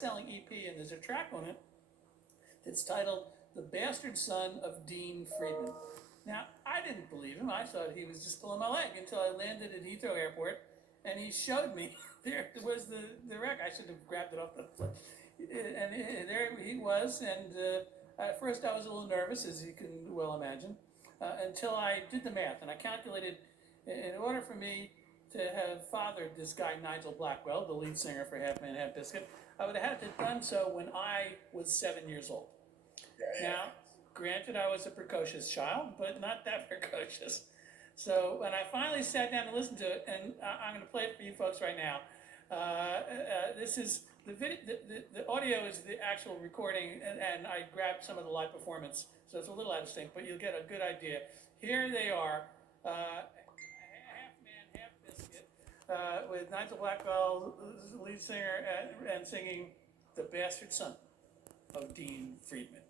selling EP, and there's a track on it that's titled "The Bastard Son of Dean Friedman." Now, I didn't believe him. I thought he was just pulling my leg until I landed at Heathrow Airport, and he showed me. There was the record. I should have grabbed it off the floor. And there he was, and at first I was a little nervous, as you can well imagine, until I did the math, and I calculated in order for me to have fathered this guy Nigel Blackwell, the lead singer for Half Man Half Biscuit, I would have had to have done so when I was 7 years old. Now, granted, I was a precocious child, but not that precocious. So when I finally sat down to listen to it, and I'm going to play it for you folks right now. This is the video. The audio is the actual recording, and I grabbed some of the live performance, so it's a little out of sync, but you'll get a good idea. Here they are, Half Man, Half Biscuit, with Nigel Blackwell, lead singer, and singing "The Bastard Son of Dean Friedman."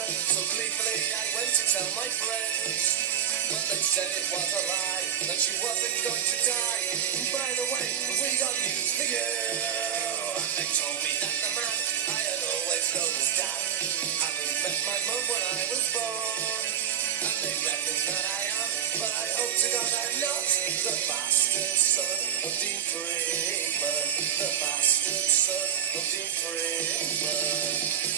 So gleefully I went to tell my friends, but they said it was a lie, that she wasn't going to die. And by the way, we got news for you. They told me that the man I had always known as Dad hadn't met my mum when I was born. And they reckon that I am, but I hope to God I'm not, the bastard son of Dean Friedman. The bastard son of Dean Friedman.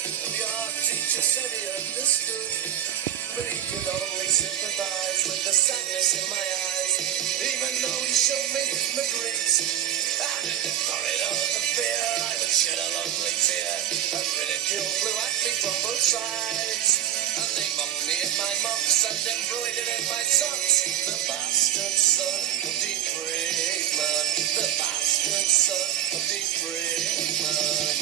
The art teacher said he understood, but he could only sympathize with the sadness in my eyes, even though he showed me the grief. And in the corridor of fear, I would shed a lonely tear, and ridicule flew at me from both sides. And they mocked me in my mocks and embroidered in my socks. The bastard son of Dean Friedman. The bastard son of Dean Friedman.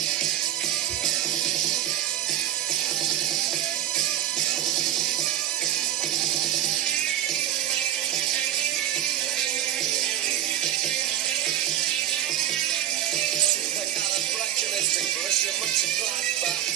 Much glad back.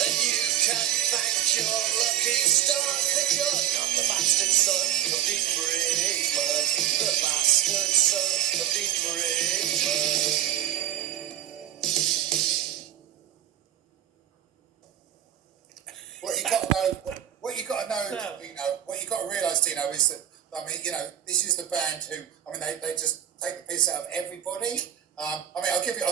And you can thank your lucky stars that you're not the bastard son of Dean Friedman. The bastard son of Dean Friedman. What you got to know, what you got to realise, Dino, is that, I mean, this is the band who, I mean, they just take the piss out of everybody. I mean, I'll give you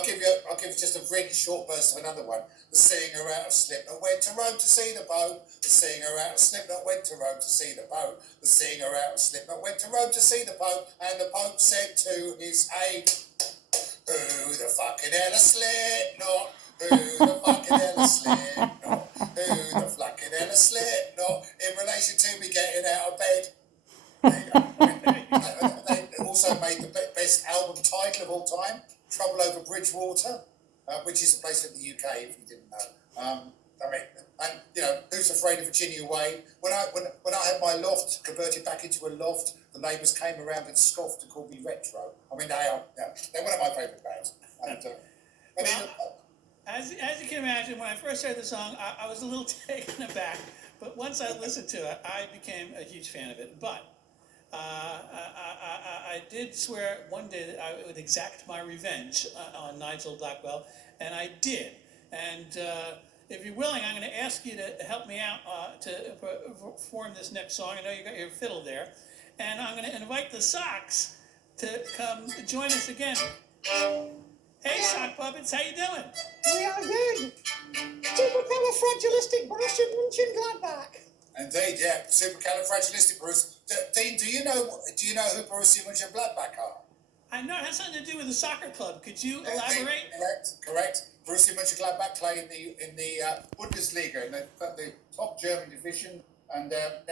just a really short burst of another one. The singer out of Slipknot went to Rome to see the Pope. The singer out of Slipknot went to Rome to see the Pope. The singer out of Slipknot went to Rome to see the Pope, and the Pope said to his aide, "Who the fucking hell is Slipknot? Who the fucking hell is Slipknot? Who the fucking hell is Slipknot? In relation to me getting out of bed." They also made the best album title of all time, "Trouble Over Bridgewater," which is a place in the UK, if you didn't know. I mean, and Who's Afraid of Virginia Wade? When I had my loft converted back into a loft, the neighbours came around and scoffed and called me retro. I mean, they're one of my favourite bands. As you can imagine, when I first heard the song, I was a little taken aback. But once I listened to it, I became a huge fan of it. But I did swear one day that I would exact my revenge on Nigel Blackwell, and I did. And if you're willing, I'm going to ask you to help me out to perform this next song. I know you got your fiddle there. And I'm going to invite the Sox to come join us again. Hey, sock puppets, how you doing? We are good. Supercalifragilisticexpialidocious. Indeed, yeah. Supercalifragilisticexpialidocious. Dean, do you know who Borussia Mönchengladbach are? I know it has something to do with the soccer club. Could you elaborate? Correct. Borussia Mönchengladbach play in the Bundesliga, in the top German division, and they're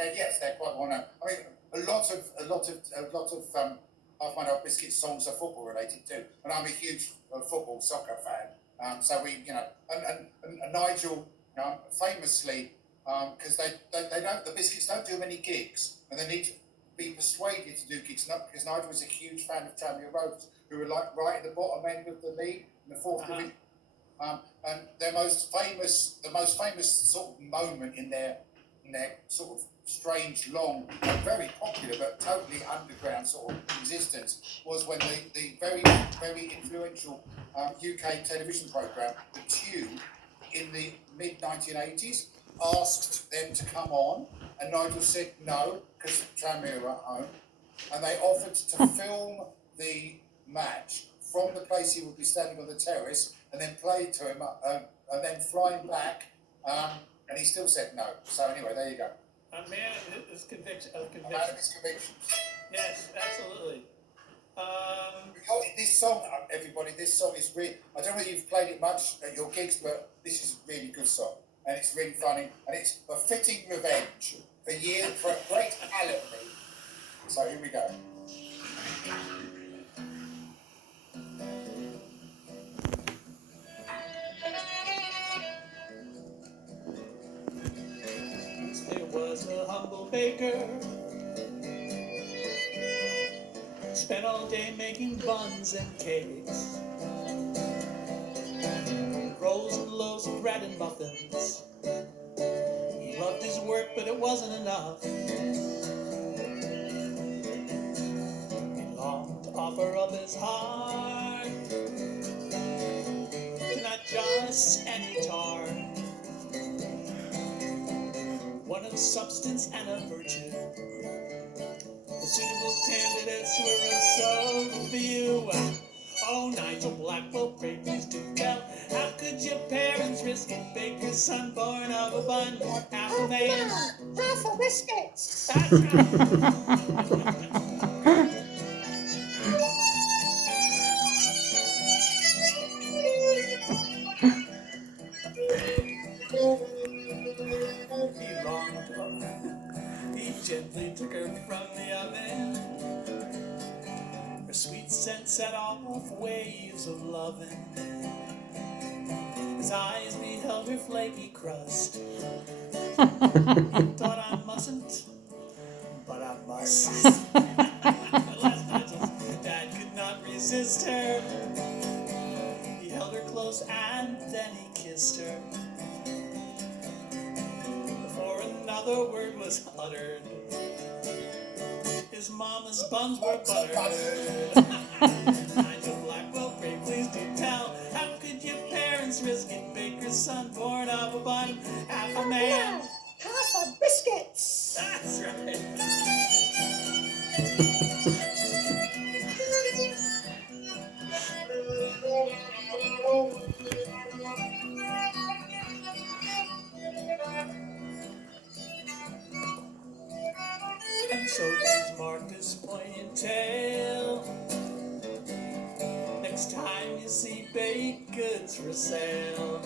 quite well known. I mean, a lot of Half My Dog Biscuit songs are football related too, and I'm a huge football soccer fan. So we, and Nigel famously, because they don't, the Biscuits don't do many gigs, and they need to be persuaded to do gigs. Not because Nigel was a huge fan of Tranmere Rovers, who were like right at the bottom end of the league in the fourth division. And the most famous sort of moment in their sort of strange, long, very popular but totally underground sort of existence was when the very, very influential UK television programme, The Tube, in the mid-1980s, asked them to come on, and Nigel said no, because Tranmere were at home, and they offered to film the match from the place he would be standing on the terrace, and then play it to him, and then fly him back, and he still said no. So anyway, there you go. A man of his conviction. A man of his convictions. Yes, absolutely. This song, everybody, this song is really, I don't know whether you've played it much at your gigs, but this is a really good song. And it's really funny, and it's a fitting revenge for a great calumny. So here we go. There was a humble baker, spent all day making buns and cakes, rolls and loaves of bread and muffins. He loved his work, but it wasn't enough. He longed to offer up his heart to not just any tart, one of substance and of virtue. The suitable candidates were so for you. Oh, Nigel Blackwell, pray please do tell. How could your parents risk it? Baker's son, born of a bun, half a man, Half a biscuits. That's right. He gently took her from the oven. Her sweet scent set off waves of loving. His eyes beheld her flaky crust. He thought I mustn't, but I must. Last Nigel's dad could not resist her. He held her close and then he kissed her. Before another word was uttered, his mama's buns were buttered. Nigel Blackwell, pray please do tell. How could your parents risk it? Baker's son, born of a bun, half a man, Half a biscuits. That's right. And so please mark this poignant tale. Next time you see baked goods for sale,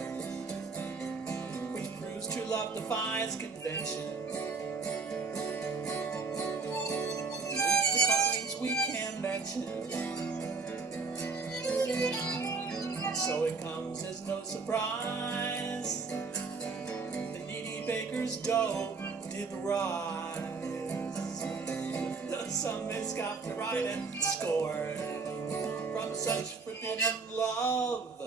which proves true love defies convention. Leads to couplings we can mention. So it comes as no surprise, the needy baker's dough did rise. Though some may scoff, deride, and scorn, from such forbidden love,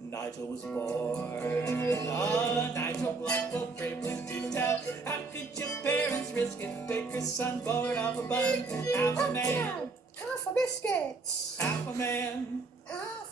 Nigel was born. Ah, Nigel Blackwell, pray please do tell. How could your parents risk it? Baker's son, born of a bun, half a man, Half a biscuits. half a man, Half